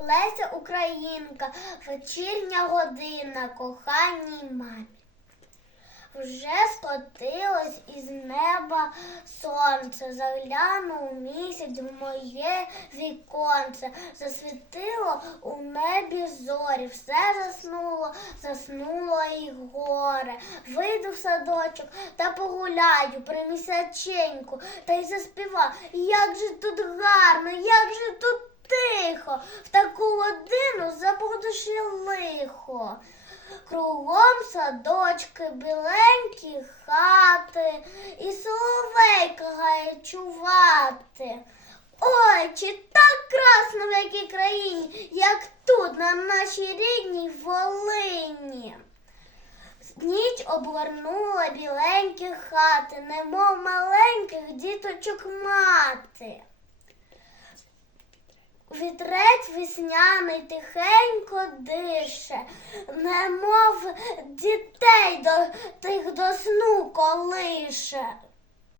Леся Українка, вечірня година, коханій мамі. Вже скотилось із неба сонце, заглянув місяць в моє віконце, засвітило у небі зорі, все заснуло, заснуло і горе. Вийду в садочок та погуляю при місяченьку, та й заспіваю, як же тут гарно, як же тут тихо, в таку годину забудеш лихо. Кругом садочки, біленькі хати, і соловейка гає чувати. Ой, чи так красно в якій країні, як тут, на нашій рідній Волині. Ніч обгорнула біленькі хати, немов маленьких діточок мати. Вітрець весняний тихенько дише, немов дітей до тих до сну колише.